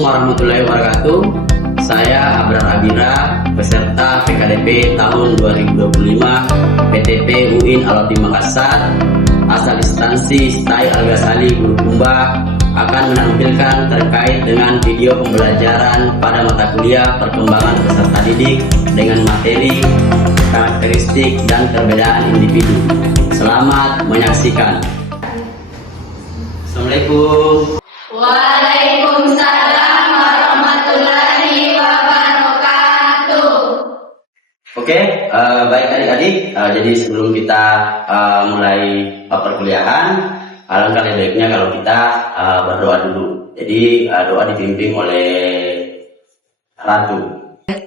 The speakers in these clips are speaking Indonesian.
Assalamualaikum warahmatullahi wabarakatuh. Saya Abrar Abira, peserta PKDP tahun 2025 PTP UIN Alauddin Makassar, asal instansi Style Al-Ghazali Bulukumba, akan menampilkan terkait dengan video pembelajaran pada mata kuliah perkembangan peserta didik dengan materi karakteristik dan perbedaan individu. Selamat menyaksikan. Assalamualaikum. Waalaikumsalam warahmatullahi wabarakatuh. Oke, baik adik-adik. Jadi sebelum kita mulai perkuliahan, alangkah lebih baiknya kalau kita berdoa dulu. Jadi doa dipimpin oleh Ratu.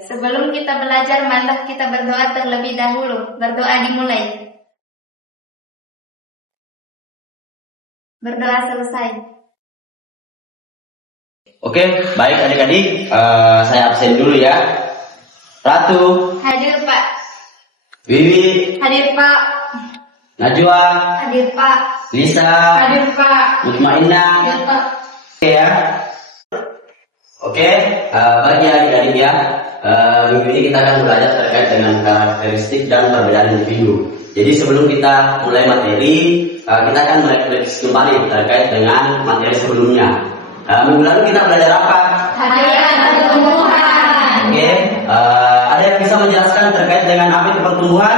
Sebelum kita belajar, mantap kita berdoa terlebih dahulu. Berdoa dimulai. Berdoa selesai. Oke, baik adik-adik. Saya absen dulu ya. Ratu. Hadir Pak. Wiwi. Hadir Pak. Najwa. Hadir Pak. Lisa. Hadir Pak. Mutmainah. Hadir Pak. Oke ya. Oke, bagi adik-adik ya, minggu ini kita akan belajar terkait dengan karakteristik dan perbedaan individu. Jadi sebelum kita mulai materi, kita akan merefleksi kembali terkait dengan materi sebelumnya. Minggu lalu kita belajar apa? Hakikat pertumbuhan. Oke, ada yang bisa menjelaskan terkait dengan apa itu pertumbuhan?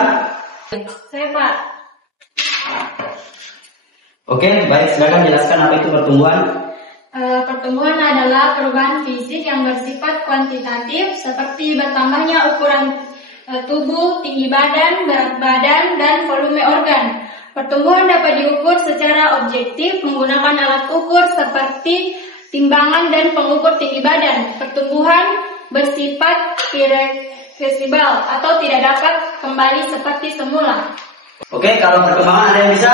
Saya Pak. Oke, baik, silakan jelaskan apa itu pertumbuhan. Pertumbuhan adalah perubahan fisik yang bersifat kuantitatif seperti bertambahnya ukuran tubuh, tinggi badan, berat badan, dan volume organ. Pertumbuhan dapat diukur secara objektif menggunakan alat ukur seperti timbangan dan pengukur tinggi badan. Pertumbuhan bersifat irreversibel atau tidak dapat kembali seperti semula. Oke, kalau perkembangan ada yang bisa?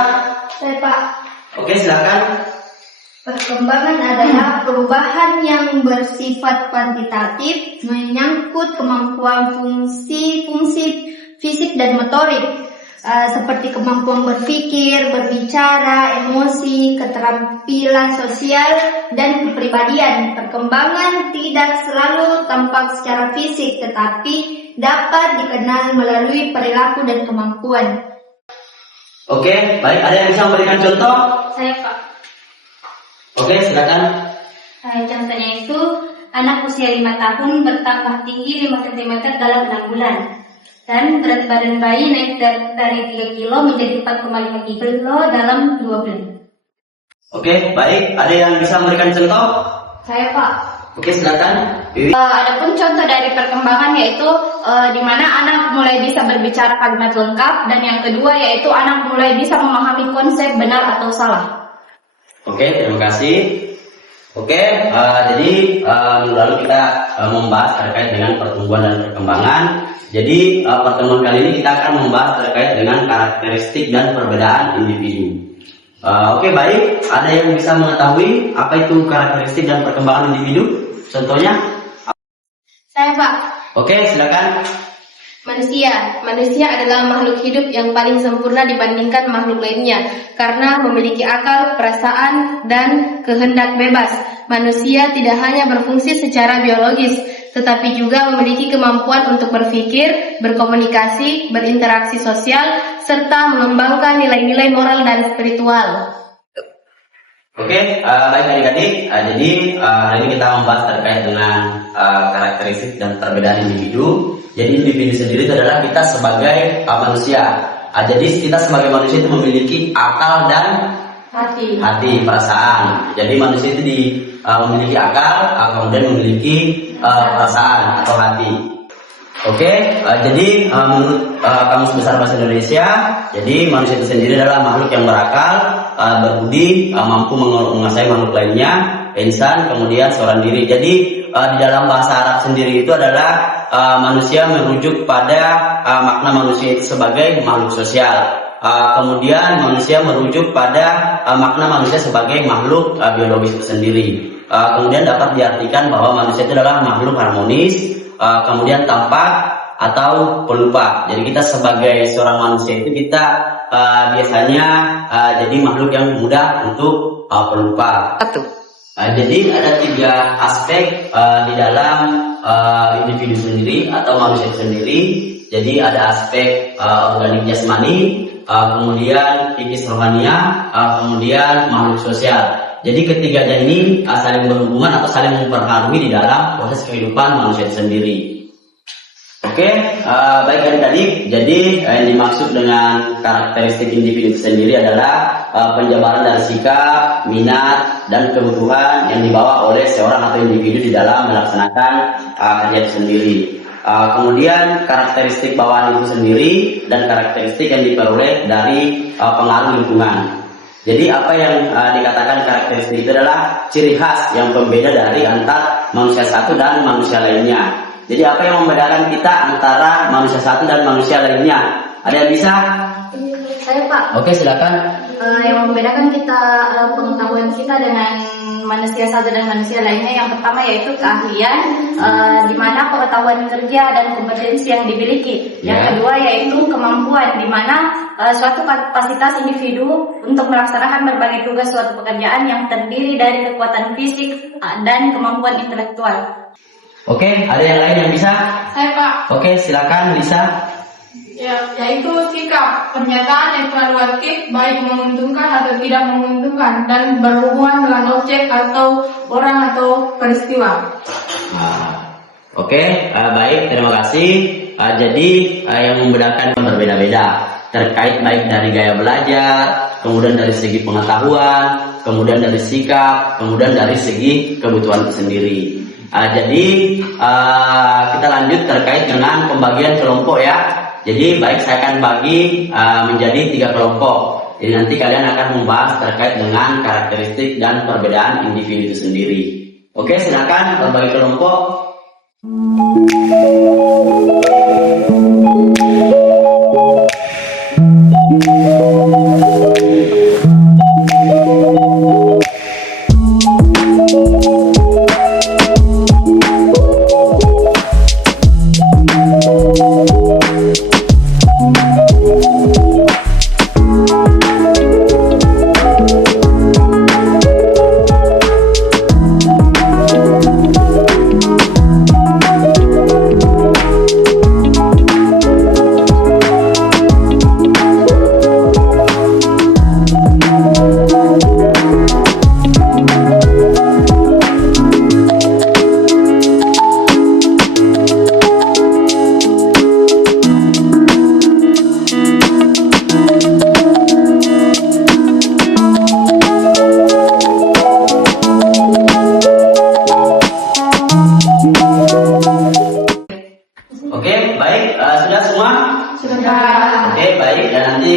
Saya Pak. Oke, silakan. Perkembangan adalah perubahan yang bersifat kuantitatif, menyangkut kemampuan fungsi fisik dan motorik, seperti kemampuan berpikir, berbicara, emosi, keterampilan sosial, dan kepribadian. Perkembangan tidak selalu tampak secara fisik, tetapi dapat dikenal melalui perilaku dan kemampuan. Oke, baik, ada yang bisa memberikan contoh? Saya Pak. Oke, silakan. Contohnya itu, anak usia 5 tahun bertambah tinggi 5 cm dalam 6 bulan. Dan berat badan bayi naik dari 3 kilo menjadi 4,5 kilo dalam 2 bulan. Oke, baik. Ada yang bisa memberikan contoh? Saya Pak. Oke, silakan. Adapun contoh dari perkembangan yaitu di mana anak mulai bisa berbicara kalimat lengkap, dan yang kedua yaitu anak mulai bisa memahami konsep benar atau salah. Oke, terima kasih. Oke, jadi lalu kita membahas terkait dengan pertumbuhan dan perkembangan. Jadi pertemuan kali ini kita akan membahas terkait dengan karakteristik dan perbedaan individu. Oke, baik. Ada yang bisa mengetahui apa itu karakteristik dan perkembangan individu? Contohnya? Saya Pak. Oke, silakan. Manusia adalah makhluk hidup yang paling sempurna dibandingkan makhluk lainnya karena memiliki akal, perasaan, dan kehendak bebas. Manusia tidak hanya berfungsi secara biologis, tetapi juga memiliki kemampuan untuk berpikir, berkomunikasi, berinteraksi sosial, serta mengembangkan nilai-nilai moral dan spiritual. Oke, baik adik-adik. Jadi hari ini kita membahas terkait dengan karakteristik dan perbedaan individu. Jadi individu sendiri itu adalah kita sebagai manusia. Jadi kita sebagai manusia itu memiliki akal dan hati, perasaan. Jadi manusia itu memiliki akal, kemudian memiliki perasaan atau hati. Oke, jadi menurut Kamus Besar Bahasa Indonesia, jadi manusia itu sendiri adalah makhluk yang berakal, berbudi, mampu menguasai makhluk lainnya, insan, kemudian seorang diri. Jadi di dalam bahasa Arab sendiri itu adalah manusia merujuk pada makna manusia itu sebagai makhluk sosial. Kemudian manusia merujuk pada makna manusia sebagai makhluk biologis itu sendiri. Kemudian dapat diartikan bahwa manusia itu adalah makhluk harmonis, kemudian tampak atau pelupa. Jadi kita sebagai seorang manusia itu kita biasanya jadi makhluk yang mudah untuk pelupa. Jadi ada 3 aspek di dalam individu sendiri atau manusia sendiri. Jadi ada aspek organik jasmani, kemudian psikis rohania, kemudian makhluk sosial. Jadi ketiganya ini saling berhubungan atau saling mempengaruhi di dalam proses kehidupan manusia sendiri. Oke, baik adik-adik. Jadi yang dimaksud dengan karakteristik individu sendiri adalah penjabaran dari sikap, minat, dan kebutuhan yang dibawa oleh seorang atau individu di dalam melaksanakan kerja sendiri. Kemudian karakteristik bawaan itu sendiri dan karakteristik yang diperoleh dari pengaruh lingkungan. Jadi apa yang dikatakan karakteristik itu adalah ciri khas yang pembeda dari antar manusia satu dan manusia lainnya. Jadi apa yang membedakan kita antara manusia satu dan manusia lainnya? Ada yang bisa? Saya Pak. Oke, silakan. Yang membedakan kita pengetahuan kita dengan manusia satu dan manusia lainnya, yang pertama yaitu keahlian, di mana pengetahuan kerja dan kompetensi yang dimiliki. Yang kedua yaitu kemampuan, di mana suatu kapasitas individu untuk melaksanakan berbagai tugas suatu pekerjaan yang terdiri dari kekuatan fisik dan kemampuan intelektual. Oke, ada yang lain yang bisa? Saya Pak. Oke, silakan Lisa. Yaitu sikap, pernyataan yang evaluatif baik menguntungkan atau tidak menguntungkan dan berhubungan dengan objek atau orang atau peristiwa. Oke, baik, terima kasih. Jadi yang membedakan berbeda-beda terkait baik dari gaya belajar, kemudian dari segi pengetahuan, kemudian dari sikap, kemudian dari segi kebutuhan sendiri. Jadi kita lanjut terkait dengan pembagian kelompok ya. Jadi baik, saya akan bagi menjadi 3 kelompok. Jadi nanti kalian akan membahas terkait dengan karakteristik dan perbedaan individu sendiri. Oke, silakan berbagi kelompok.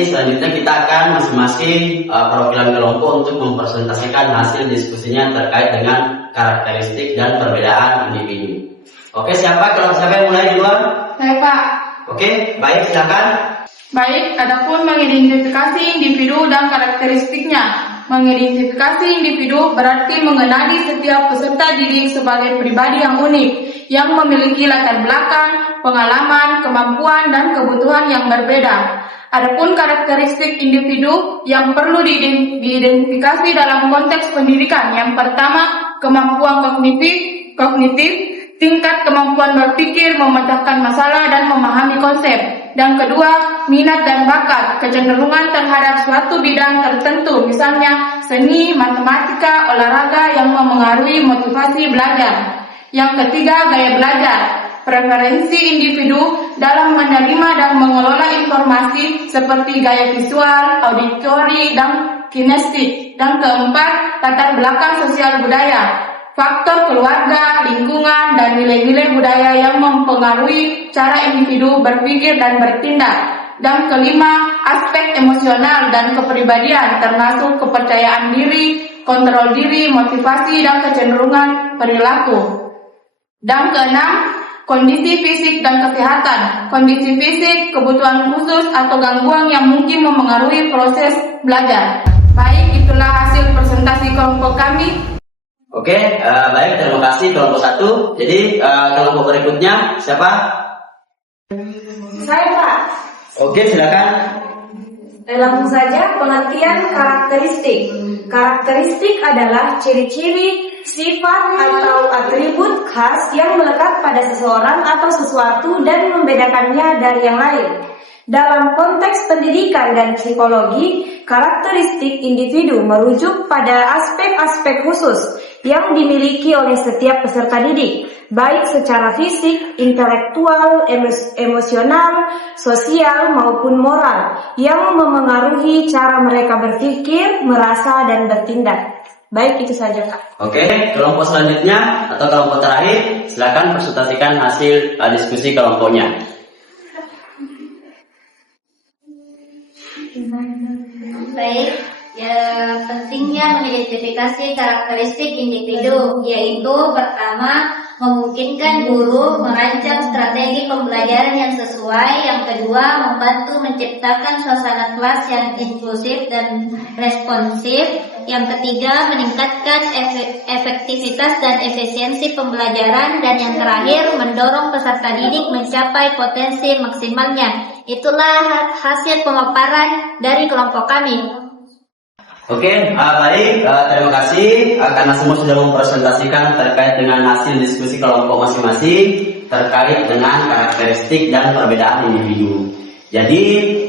Selanjutnya kita akan masing-masing perwakilan kelompok untuk mempresentasikan hasil diskusinya terkait dengan karakteristik dan perbedaan individu. Oke, siapa yang mulai duluan? Saya Pak. Oke, baik, silakan. Baik, adapun mengidentifikasi individu dan karakteristiknya. Mengidentifikasi individu berarti mengenali setiap peserta didik sebagai pribadi yang unik, yang memiliki latar belakang, pengalaman, kemampuan, dan kebutuhan yang berbeda. Adapun karakteristik individu yang perlu diidentifikasi dalam konteks pendidikan. Yang pertama, kemampuan kognitif, tingkat kemampuan berpikir, memecahkan masalah, dan memahami konsep. Dan kedua, minat dan bakat, kecenderungan terhadap suatu bidang tertentu, misalnya seni, matematika, olahraga yang memengaruhi motivasi belajar. Yang ketiga, gaya belajar, preferensi individu dalam menerima dan mengelola informasi seperti gaya visual, auditori, dan kinestik. Dan keempat, latar belakang sosial budaya, faktor keluarga, lingkungan, dan nilai-nilai budaya yang mempengaruhi cara individu berpikir dan bertindak. Dan kelima, aspek emosional dan kepribadian termasuk kepercayaan diri, kontrol diri, motivasi, dan kecenderungan perilaku. Dan keenam, kondisi fisik dan kesehatan. Kondisi fisik, kebutuhan khusus atau gangguan yang mungkin memengaruhi proses belajar. Baik, itulah hasil presentasi kelompok kami. Oke, baik, terima kasih kelompok 1. Jadi kelompok berikutnya siapa? Saya Pak. Oke, silakan. Langsung saja pengertian karakteristik. Karakteristik adalah ciri-ciri, sifat atau atribut khas yang melekat pada seseorang atau sesuatu dan membedakannya dari yang lain. Dalam konteks pendidikan dan psikologi, karakteristik individu merujuk pada aspek-aspek khusus yang dimiliki oleh setiap peserta didik, baik secara fisik, intelektual, emosional, sosial maupun moral, yang memengaruhi cara mereka berpikir, merasa, dan bertindak. Baik, itu saja, Kak. Oke, kelompok selanjutnya atau kelompok terakhir, silakan presentasikan hasil diskusi kelompoknya. Baik, pentingnya mengidentifikasi karakteristik individu, yaitu pertama, memungkinkan guru merancang strategi pembelajaran yang sesuai. Yang kedua, membantu menciptakan suasana kelas yang inklusif dan responsif. Yang ketiga, meningkatkan efektivitas dan efisiensi pembelajaran. Dan yang terakhir, mendorong peserta didik mencapai potensi maksimalnya. Itulah hasil pemaparan dari kelompok kami. Oke, baik, terima kasih karena semua sudah mempresentasikan terkait dengan hasil diskusi kelompok masing-masing terkait dengan karakteristik dan perbedaan individu. Jadi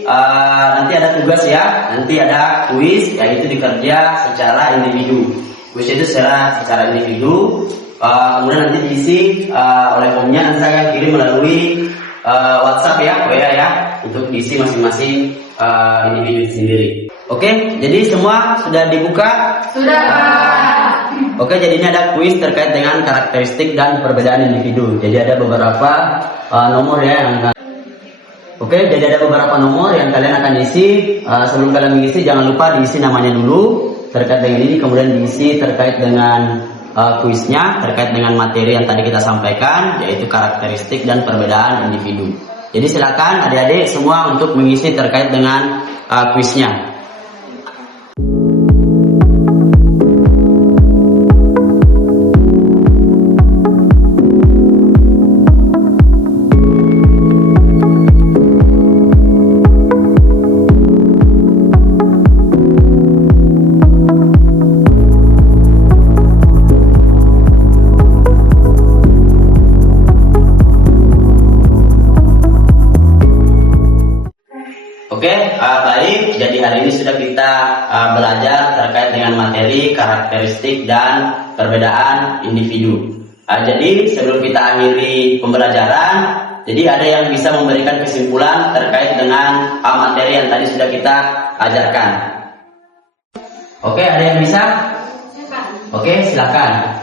nanti ada tugas ya, nanti ada kuis, yaitu dikerja secara individu. Kuis itu secara individu, kemudian nanti diisi oleh formnya, nanti saya kirim melalui WhatsApp ya, WA ya, untuk diisi masing-masing individu sendiri. Oke, jadi semua sudah dibuka? Sudah. Oke, jadi ini ada kuis terkait dengan karakteristik dan perbedaan individu. Jadi ada beberapa nomor ya yang Oke, jadi ada beberapa nomor yang kalian akan isi. Sebelum kalian mengisi, jangan lupa diisi namanya dulu terkait dengan ini, kemudian diisi terkait dengan kuisnya, terkait dengan materi yang tadi kita sampaikan, yaitu karakteristik dan perbedaan individu. Jadi silakan adik-adik semua untuk mengisi terkait dengan kuisnya. Baik, jadi hari ini sudah kita belajar terkait dengan materi karakteristik dan perbedaan individu. Jadi sebelum kita akhiri pembelajaran, jadi ada yang bisa memberikan kesimpulan terkait dengan materi yang tadi sudah kita ajarkan. Oke, ada yang bisa? Oke, silakan.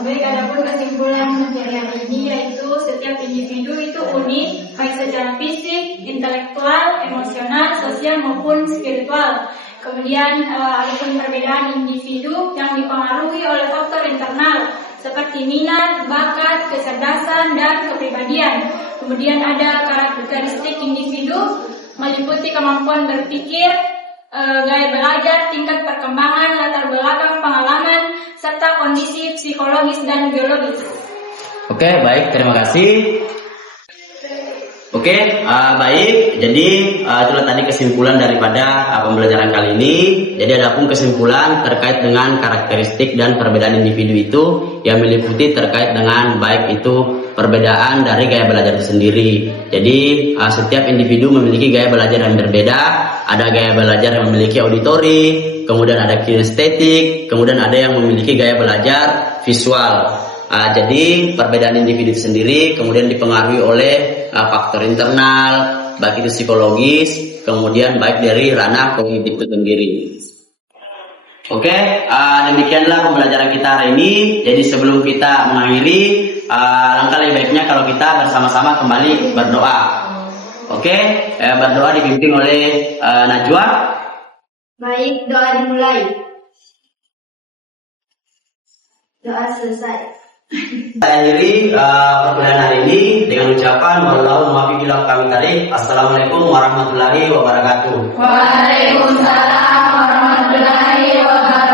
Baik, adapun kesimpulan materi hari ini yaitu setiap individu itu unik, baik secara fisik, intelektual, emosional, sosial maupun spiritual. Kemudian adapun perbedaan individu yang dipengaruhi oleh faktor internal seperti minat, bakat, kecerdasan, dan kepribadian. Kemudian ada karakteristik individu meliputi kemampuan berpikir, gaya belajar, tingkat perkembangan, latar belakang pengalaman, serta kondisi psikologis dan biologis. Oke, baik, terima kasih. Oke, baik. Jadi itulah tadi kesimpulan daripada pembelajaran kali ini. Jadi ada pun kesimpulan terkait dengan karakteristik dan perbedaan individu itu yang meliputi terkait dengan baik itu perbedaan dari gaya belajar itu sendiri. Jadi setiap individu memiliki gaya belajar yang berbeda. Ada gaya belajar yang memiliki auditori, kemudian ada kinestetik, kemudian ada yang memiliki gaya belajar visual. Jadi perbedaan individu sendiri kemudian dipengaruhi oleh faktor internal, baik itu psikologis, kemudian baik dari ranah kognitif itu sendiri. Oke, demikianlah pembelajaran kita hari ini. Jadi sebelum kita mengakhiri, langkah lebih baiknya kalau kita bersama-sama kembali berdoa. Oke, berdoa dibimbing oleh Najwa. Baik, doa dimulai. Doa selesai. Kita akhiri perkuliahan hari ini dengan ucapan wallahu muwaffiq ila aqwamit thoriq. Assalamualaikum warahmatullahi wabarakatuh. Waalaikumsalam warahmatullahi wabarakatuh.